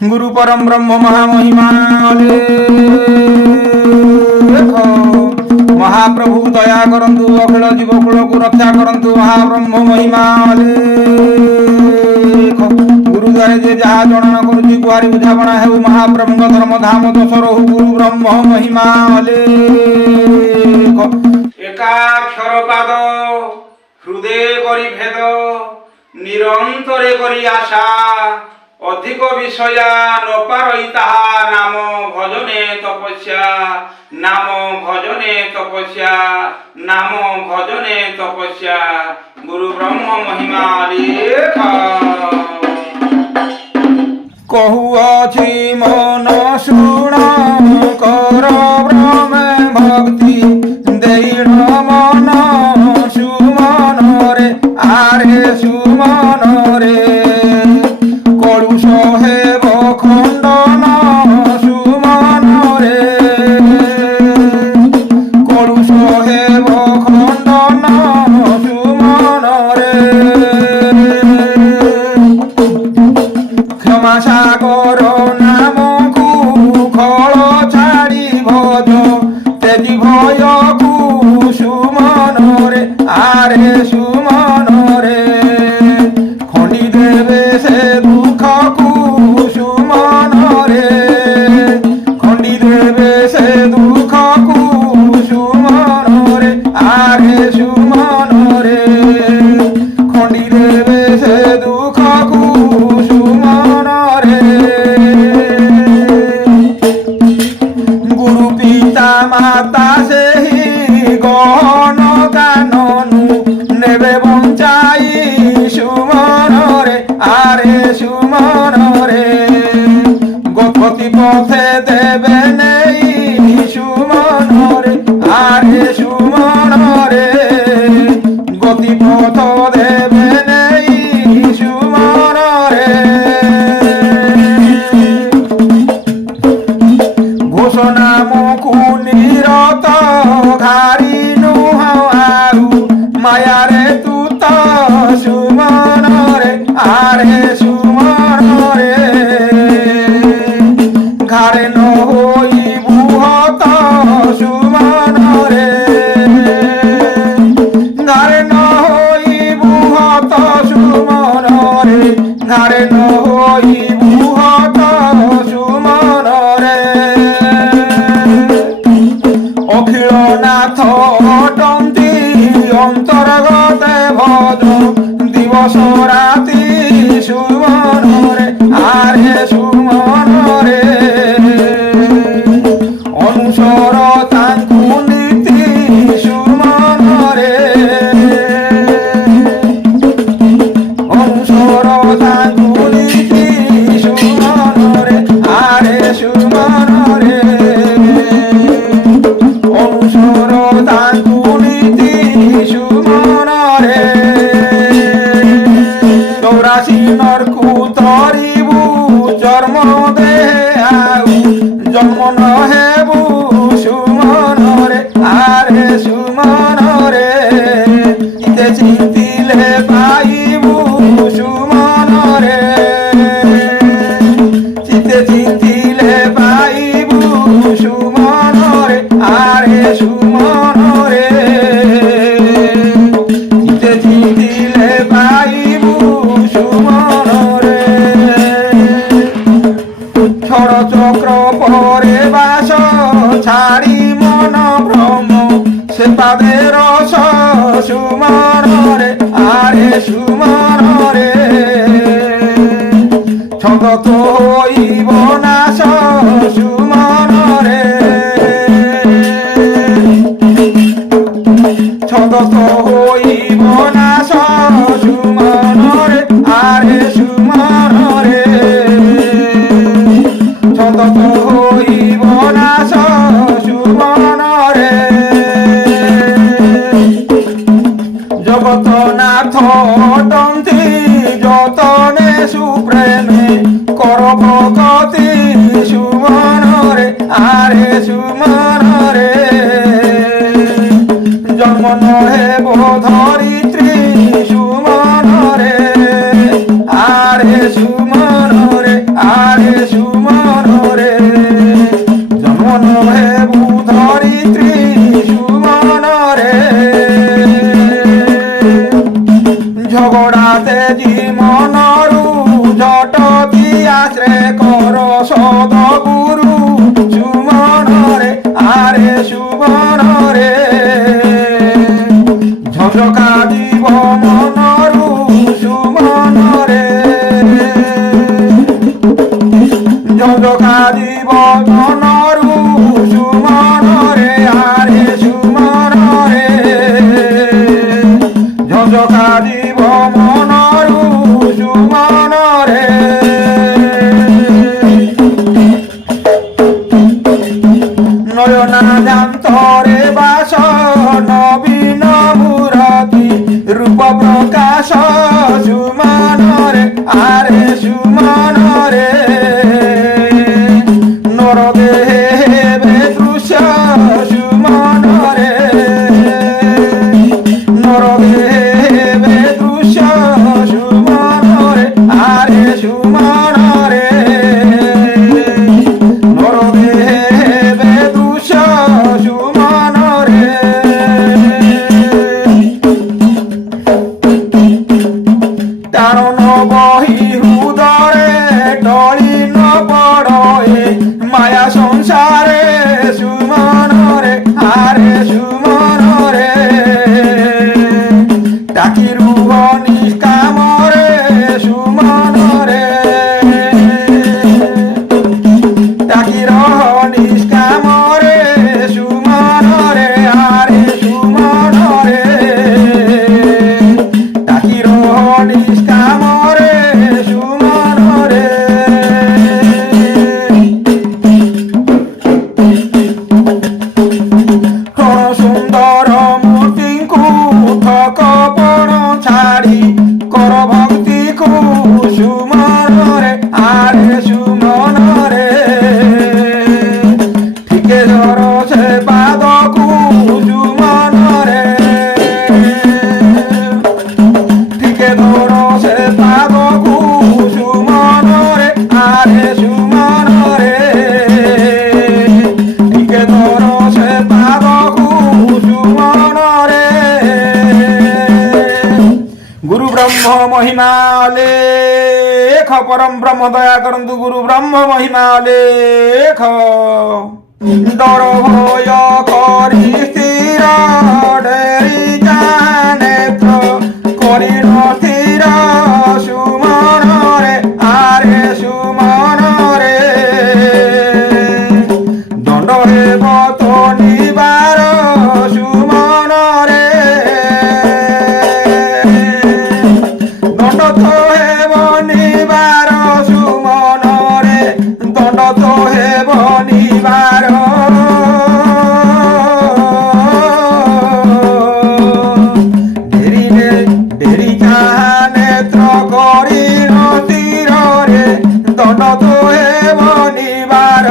गुरु परम ब्रह्म महामहिमा महाप्रभु दया करंतु अखिल जीवकुल को रक्षा करंतु महाब्रह्म महिमा गुरुद्वारे जे जहा जनन करुची गुहारी बुझावना हेउ महाप्रभु धर्म धाम दश रहु गुरु ब्रह्म महिमा एकाक्षर पाद हृदय करी भेद निरंतरे करी आशा अधिक विषया न पारई ताहा नाम भजने तपस्या नाम भजने तपस्या नाम भजने तपस्या गुरु ब्रह्म महिमा लेखा कहुअछि मन शुण कर ब्रह्म भक्ति देण मन सुमन रे आरे सुमन रे कलुष हेब खंडन सुमन रे कलुष हेब खंडन सुमन रे क्षमा सागर नाम को खल छाड़ी भज तेजी भय को सुमन रे आरे सुमन रे खंडी देवे से दुख को सुमन रे खंडी देवे से दुख को सुमन रे आरे सुमन रे खंडी देवे से दुख को सुमन रे गुरु पिता माता से ही गहन काननु नेबे बंचाई सुमन रे आरे सुमन रे गति पथे देवे नहीं सुमन रे आरे सुमन रे गति पथ देवे नहीं सुमन रे घोषणा मुखु निरत घारी नुह आरु माया रे तू तो सुमन रे आरे सुमन रे घारे न होई बुहत सुमन रे घारे न होई बुहत सुमन रे घारे न होई बुहत सुमन रे अखिल नाथ अटंती अंतर्गते भज दिवस राति सुमन रे आरे सुमन रे अनुसर तांकु नीति सुमन रे अनुसर तांकु नीति सुमन रे आरे सुमन रे अनुसर तांकु नीति सुमन रे चौरासी नरकु तरिबु जन्म देहे आउ जन्म न हेबु सुमन रे आरे सुमन रे इते चिंतिले पाइबु सुमन रे चिते चिंतिले पाइबु सुमन रे आरे सुमन रे चिते चिंतिले पाइबु सुमन रे छड़ चक्र परे बास छाड़ी मन भ्रम से पावे रस सुमन रे आरे सुमन रे छगत होइब नाश सुमन रे छगत होइब नाश सुमन रे आरे सुमन रे छगत होइब नाश सुमन रे जगत नाथ अटंती যতনে সুপ্রেমে কর ভগতি সুমন রে আরে সুমন রে জন্ম নহে ধরিত্রী সুমন রে আরে সুমন রে আরে আশ্রয় কর সদ গুরু সুমন রে আরে সুমন রে ঝঞ্ঝকা দিব মনরু সুমন রে ঝঞ্ঝকা দিব মনরু সুমন রে আরে সুমন রে ঝঞ্ঝকা দিব মনরু সুমন রে নয়না যান্তরে বাস নবীন মূরতি রূপ প্রকাশ সুমন রে আরে সুমন রে নরদেহে দৃশ্য সুমন রে নরদেহে দৃশ্য সুমন রে আরে সুমন রে নরদেহে দৃশ্য সুমন রে তারণ বহি হৃদরে টলি ন পড়ে মায়া সংসারে সুমন রে আরে সুমন রে ডাকি রুহ নিষ্কামরে সুমন রে ডাকি রহ নিষ্কামরে সুমন রে আরে সুমন রে ডাকি রহ নিষ্কামরে সুমন রে সুন্দর মূর্তিଙ୍କୁ ঠকপণ ছাড়ি কর ভক্তিକୁ সুমন রে আরে সুমন রে ঠিকে ধর সে পাদକୁ সুমন রে ঠিকে ধর সে পাদକୁ সুমন রে আরে সুমন রে ঠিকে ধর সে পাদକୁ সুমন রে গুরু ব্রহ্ম মহিমা লেখ পরম ব্রহ্ম দয়া করন্তু গুরু ব্রহ্ম মহিমা লেখ ডর ভয় করি স্থির ডেরি জানেত্র করি স্থির সুমন রে আরে সুমন রে দণ্ড হেব তো নিবার সুমন রে দণ্ড তো হেব নিবার সুমন রে দণ্ড তো হেব নিবার ডেরি জানেত্র করি স্থির রে দণ্ড তো হেব নিবার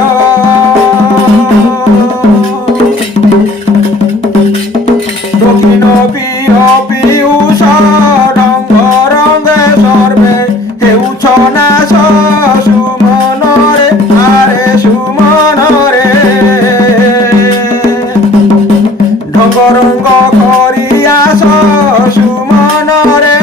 দক্ষিণ প্রিয় পিয়ুষ রঙ্গ রঙ্গে সর্বে হেউছ নাশ সুমন রে আরে সুমন রে ঢঙ্গ রঙ্গ করি আস সুমন রে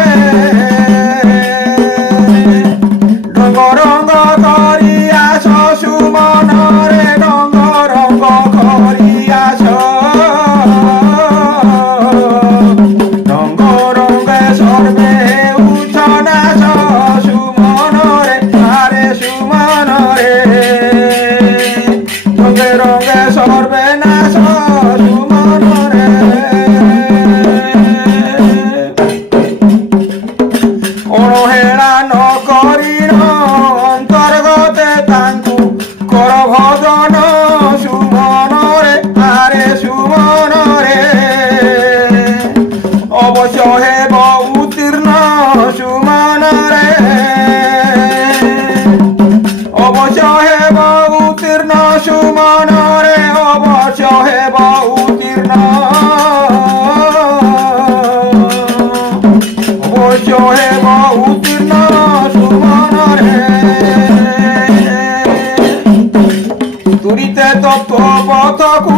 ঢঙ্গ রঙ্গ করি আস সুমন রে ঢঙ্গ রঙ্গ করি আস রঙ্গ রঙ্গে সর্বে হেউছ নাশ সুমন রে আরে সুমন রে রঙ্গে রঙ্গে সর্বে নাশ সুমন রে অণহেলা ন করির অন্তর্গতে তাঙ্কু কর ভজন সুমন রে আরে সুমন রে অবশ্য হেব উত্তীর্ণ সুমন রে অবশ্য হেব উত্তীর্ণ সুমন রে অবশ্য হেব উত্তীর্ণ অবশ্য হেব উত্তীর্ণ সুমন রে তুরিতে তত্ত্ব পথকু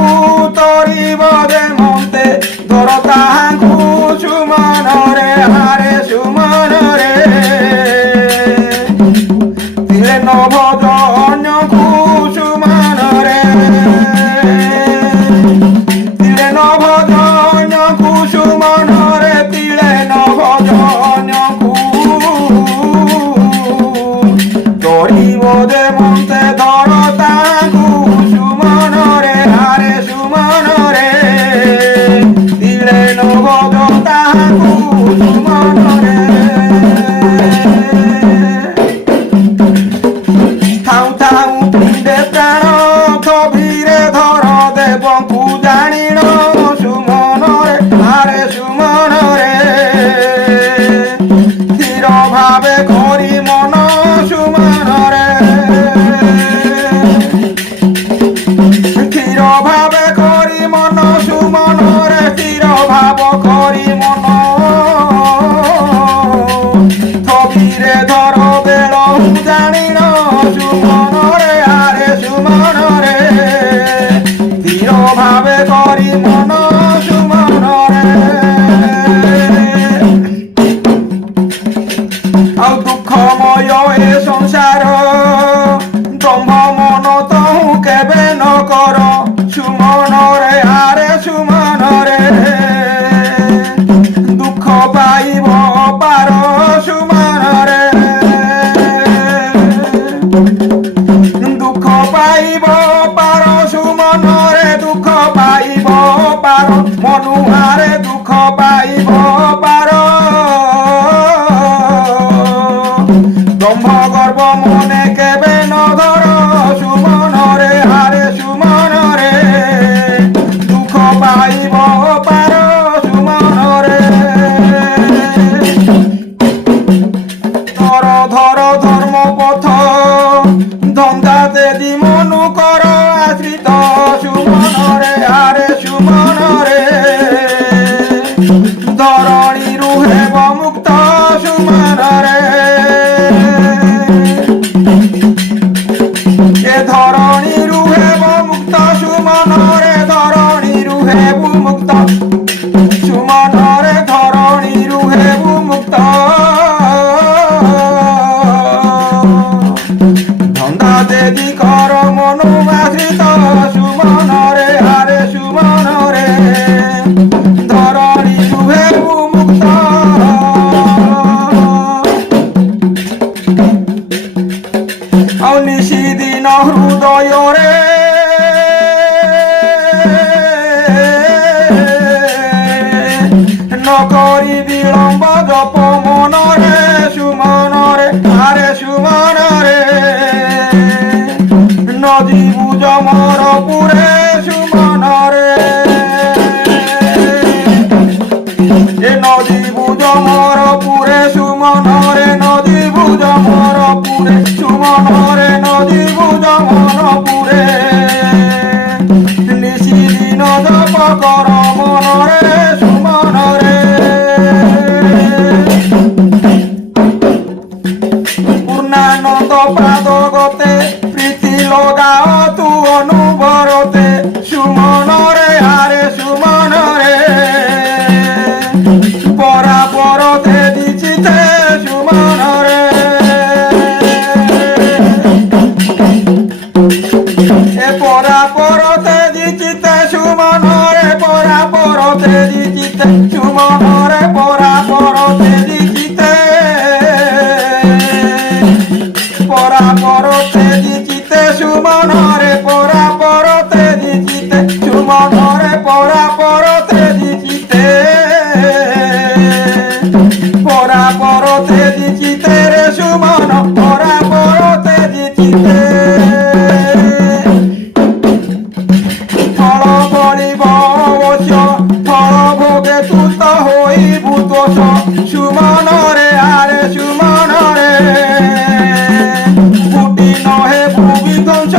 তরিব দে মন্তে ধর তাহাଙ୍କୁ সুমন রে আরে সুমন রে তীরে নভজন কুসুমানরে তিলে নভজন কুসুমানরে তিলে নভজন ধরিব দে মন্তে ধর তাকু সুমনরে আরে সুমনরে তিলে নভজন তাকু সুমনরে থাউ থাউ পিণ্ডে প্রাণ গভীরে ধর দেবଙ୍କୁ জানিণ সুমনরে আরে সুমনরে স্থির ভাবে করি মন সুমনরে স্থির ভাবে করি মন সুমনরে স্থির ভাব করি মন গভীরে ধর বেল জানিণ সুমনরে আরে সুমনরে স্থির ভাবে করি মন সুমনরে ଆଉ ଦୁଃଖମୟ ଏ ସଂସାର ଦମ୍ଭ ମନ ତହୁଁ କେବେ ନ କର ସୁମନରେ ଆରେ ସୁମନରେ ଦୁଃଖ ପାଇବ ପାର ସୁମନରେ ଦୁଃଖ ପାଇବ ପାର ସୁମନରେ ଦୁଃଖ ପାଇବ ପାର ମନୁହାରେ ଦୁଃଖ ପାଇବ ପାର দম্ভ গর্ব মনে কেবে নধর সুমনরে হারে সুমনরে দুঃখ পাইব পার সুমনরে ধর ধর ধর্ম পথ ধন্দাতে দি মনু কর আশ্রিত সুমনরে হারে সুমনরে ধরণীরু হেব মুক্ত সুমনরে ধরণীরু হেব মুক্ত সুমনরে ধরণীরু হেবু মুক্ত সুমনরে ধরণীরু হেবু মুক্ত ধন্দা দেদি কর মনু আশ্রিত সুমনরে হারে সুমনরে ধরণীরু হেবু মুক্ত ଆଉ ନିଶିଦିନ ହୃଦୟରେ ନ କରି ବିଳମ୍ବ ଜପ ମନରେ ସୁମନରେ ଆରେ ସୁମନରେ ନଦୀ ବୁଜ ମୋର ପୁରେ ସୁମନରେ ଏ ନଦୀ ବୁଜ ମୋର পুরে সুমনরে নদী বুজ মর পুরে সুমনরে নদী বুজ মন পুরে নিশিদিন জপ কর মনরে সুমনরে পূর্ণানন্দ পাদ গতে প্রীতি লগাও তু অনুবরতে সুমনরে আরে সুমনরে পরাপরতে দিচিতে সুমনরে এ পরাপরতে দিচিতে সুমনরে পরাপরতে দিচিতে সুমনরে পরাপরতে দিচিতে পরাপরতে দিচিতে সুমনরে পরাপরতে দিচিতে সুমনরে পরাপরতে দিচিতে পরাপরতে দিচিতে রে সুমন পরাপরতে দিচিতে ফল ফলিব অবশ্য ফল ভোগে তুত হইবু দোষ সুমনরে আরে সুমনরে ফুটি নহে ভূমি ধ্বংস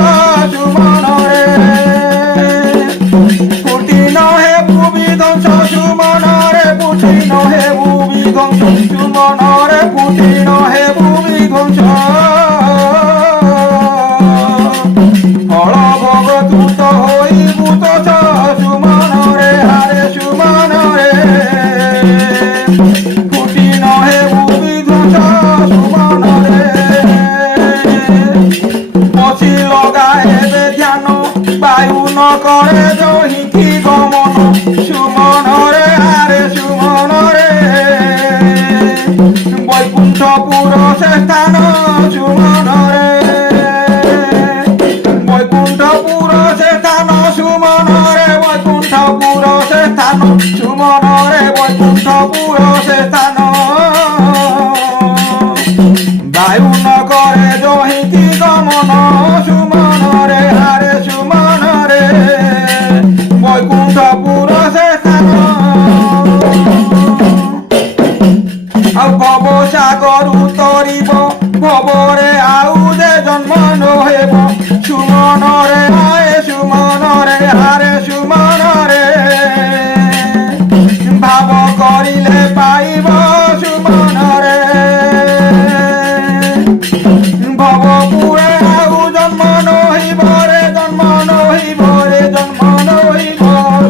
সুমন করে দহিকি গমন সুমন রে আরে সুমন রে বৈকুণ্ঠপুর সে স্থান সুমন রে বৈকুণ্ঠপুর সে স্থান সুমন রে বৈকুণ্ঠপুর সে স্থান সুমন রে বৈকুণ্ঠপুর সে স্থান বায়ু নগরে দহিকি গমন সুমন রে আরে সুমন রে বৈকুণ্ঠপুর সে স্থান ଆଉ ଭବ ସାଗର ଉତ୍ତରିବ ଭବରେ ଆଉ ଯେ ଜନ୍ମ ନ ହେବ ସୁମନରେ ଆଏ ସୁମନରେ ଆରେ ସୁମନରେ ଭାବ କରିଲେ ପାଇବ ସୁମନରେ ଭବ ପୁରେ ଆଉ ଜନ୍ମ ନହିବ ରେ ଜନ୍ମ ନହିବ ରେ ଜନ୍ମ ନହିବ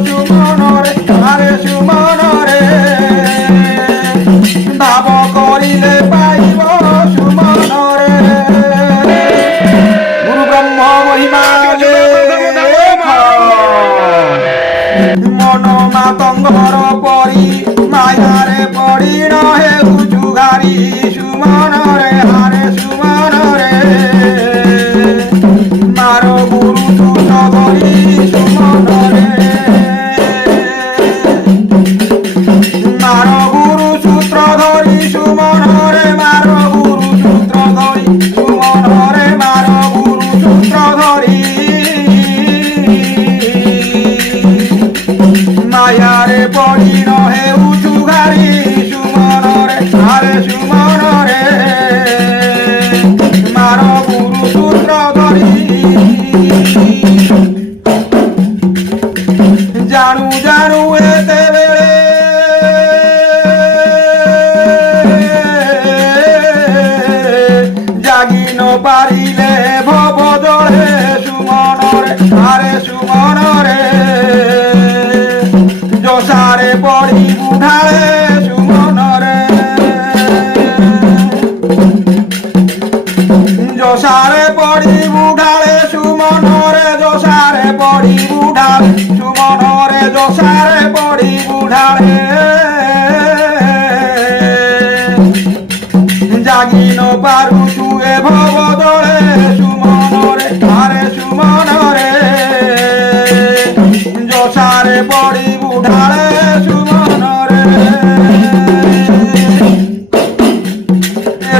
ସୁମନରେ ଆରେ ସୁମନରେ ভাব করিলে পাইব সুমনরে গুরু ব্রহ্ম মহিমা মন মাতঙ্গর পরি মায়ারে পড়ি নহে উজুগারি সুমনরে হারে সুমনরে মার গুরু সুত ধরি সুমনরে মার গুরু সূত্র ধরি সুমনরে মার গুরু সূত্র ধরি সুমনরে মার গুরু সূত্র ধরি মায়ারে পড়ি নহে উচুগারি সুমনরে আরে সুমনরে মার গুরু সূত্র ধরি জানু জানু এতে বেড়ে জাগি ন পারিলে ভব জলে সুমনরে আরে সুমনরে যশারে পড়ি বুঢ়ারে সুমনরে যশারে পড়ি বুঢ়ারে সুমনরে যশারে পড়ি বুঢ়ারে সুমনরে যশারে পড়ি বুঢ়ারে জাগি ন পারুছু এ ভব জলে সুমনরে আরে সুমনরে যশারে পড়ি বুঢ়ারে সুমনরে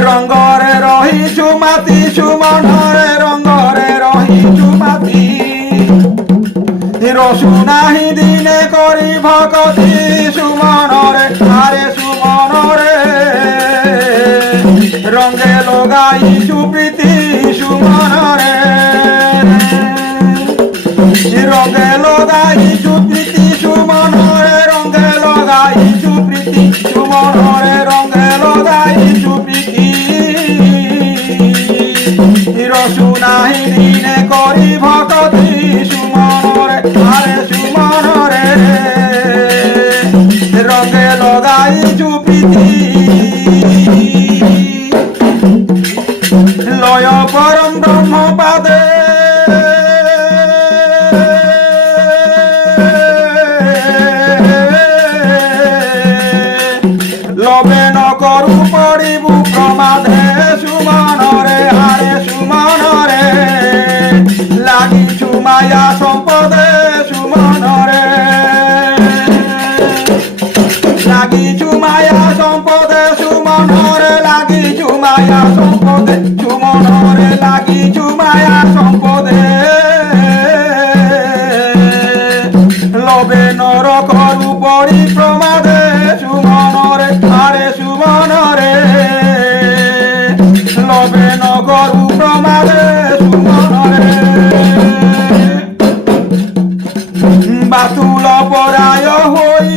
রঙ্গরে রহিছু মাতি সুমনরে রঙ্গরে রহিছু মাতি রসু নাহি দিনে করি ভকতি সুমনরে আরে সুমনরে রঙ্গে লগাইছু প্রীতি সুমনরে রঙ্গে লগাইছু প্রীতি সুমনরে রঙ্গে লগাইছু প্রীতি সুমনরে রঙ্গে লগাইছু প্রীতি রসু নাহি দিনে করি ভকতি সুমনরে আরে সুমনরে রঙ্গে লগাইছু প্রীতি লয় পরম ব্রহ্ম পাদে লবে ন করু পড়িবু প্রমাদে সুমনরে আরে সুমনরে লাগিছু মায়া সম্পদে সুমনরে লাগিছু মায়া সম্পদে সুমনরে লাগিছু মায়া সম্পদে সুমনরে লাগিছু মায়া সম্পদে লবে নর করু পড়ি প্রমাদে সুমনরে আরে সুমনরে লবে ন করু প্রমাদে সুমনরে বাতুল পরায় হই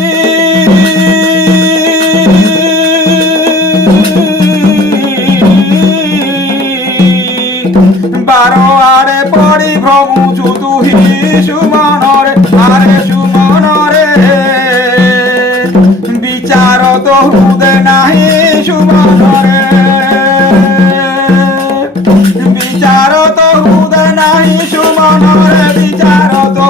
বারো আরে পড়ি ভ্রমু চুতুহি সুমনরে আরে সুমনরে বিচার তো হুদে নাহি সুমনরে বিচার তো হুদে নাহি সুমনরে বিচার তো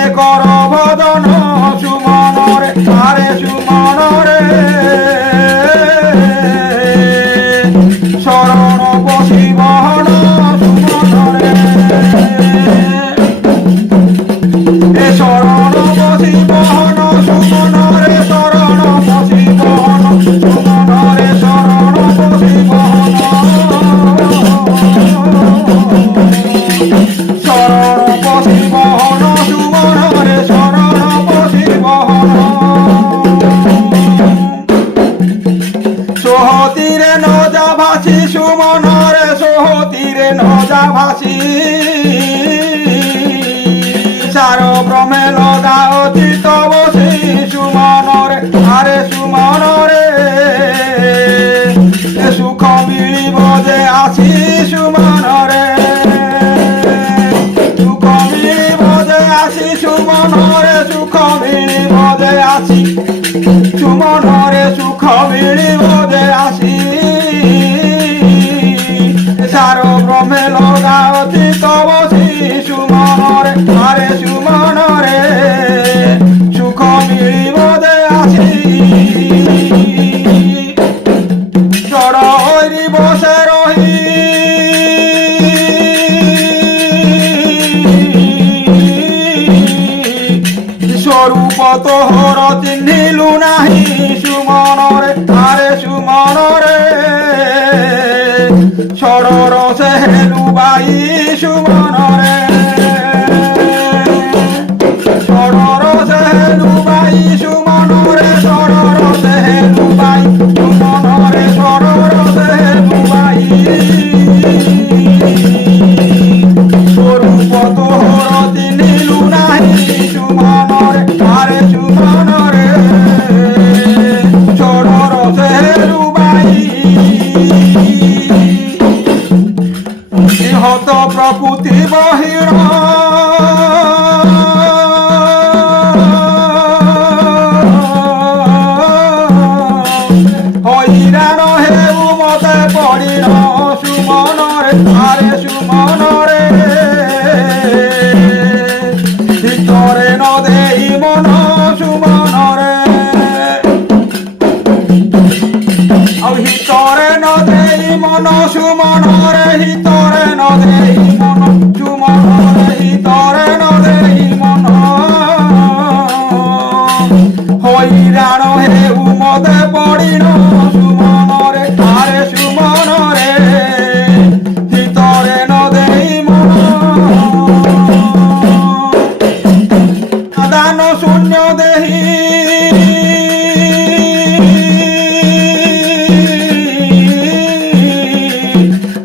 রে কর ভজন সুমন রে আরে সুমন রে শরণ পশিবহন সুমন রে এ শরণ পশিবহন সুমন রে শরণ পশিবহন সুমন রে শরণ পশিবহন শরণ পশিবহন সুমন রে শরণ পশিবহন সোহতীরে নজা ভাসি সুমন রে সোহতীরে নজা ভাসি সার ব্রহ্মে লগা অচিত বসি সুমন রে আরে সুমন রে সুখ মিলিব যে আসি সুমন রে সুখ মিলিব যে আসি সুমন রে সুখ মিলিব যে আসি সুমন রে সুখ মিলিব যে আসি সার ব্রহ্মে লগা অচিত বসি সুমন রে আরে সুমন রে সুখ মিলিব যে আসি চড়ি বসে রহি স্বরূপ তোহর চিহ্নিলু নাহি সুমন রে আরে সুমন রে সরর সে লুবাই সুমন রে সরর সে লুবাই সুমন রে সরর সে লুবাই সুমন রে সরর সে লুবাই স্বরূপ তোহর চিহ্নিলু নাহি সুমন রে আরে সুমন রে সরর সে লুবাই হত প্রকৃতি বহির হইরাণ হেউ মতে পড়িল সুমন রে আরে সুমন রে ভিতরে ন দেই মন সুমন রে হিতরে ন দেই মন সুমন রে হিতরে ন দেই মন সুমন রে হিতরে ন দেই মন হইরাণ হেউ মতে পড়িল সুমন রে আরে সুমন রে ভিতরে ন দেই মন দান শূন্য দেহি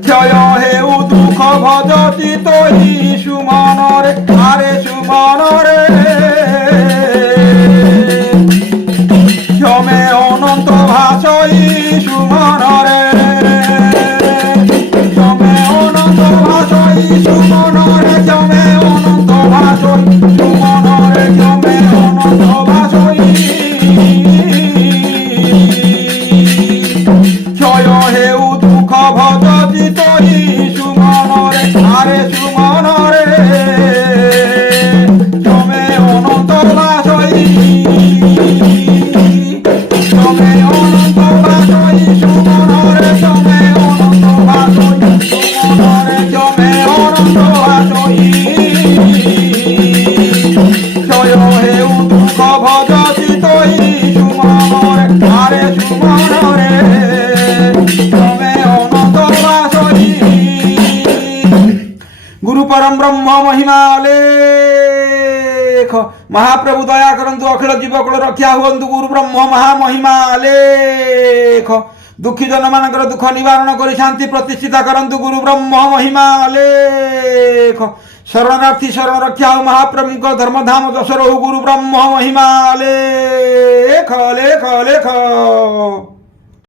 ক্ষয় হেউ দুঃখ ভজতি তৈ সুমন রে আরে সুমন রে ক্ষমে অনন্ত ভাষই সুমন রে ক্ষমে অনন্ত ভাষই সুমন রে ক্ষমে অনন্ত ভাষই সুমন রে ক্ষমে অনন্ত ভাষই ক্ষয় হেউ দুঃখ ভজতি তৈ সুমন রে আরে সুমন রে ক্ষমে অনন্ত ভাষই ক্ষমে অনন্ত ভাষই সুমন রে ক্ষমে অনন্ত ভাষই সুমন রে ক্ষমে অনন্ত ভাষই ক্ষয় হেউ দুঃখ ভজতি তৈ সুমন রে আরে সুমন রে ক্ষমে অনন্ত ভাষই গুরু পরম ব্রহ্ম মহিমা লেখ মহাপ্রভু দয়া করন্তু অখিল জীবকুল রକ୍ଷା ହୁଅନ୍ତୁ গুরু ব্রহ্ম মহামহিমা লেখ দুঃখী জনମାନଙ୍କର ଦୁଃଖ ନିବାରଣ କରି ଶାନ୍ତି ପ୍ରତିଷ୍ଠିତ କରନ୍ତୁ ଗୁରୁ ବ୍ରହ୍ମ ମହିମା ଲେଖ ଶରଣାର୍ଥୀ ଶରଣ ରକ୍ଷା ହଉ ମହାପ୍ରଭୁଙ୍କ ଧର୍ମଧାମ ଯଶ ରହୁ ଗୁରୁ ବ୍ରହ୍ମ ମହିମା ଲେଖ ଲେଖ ଲେଖ।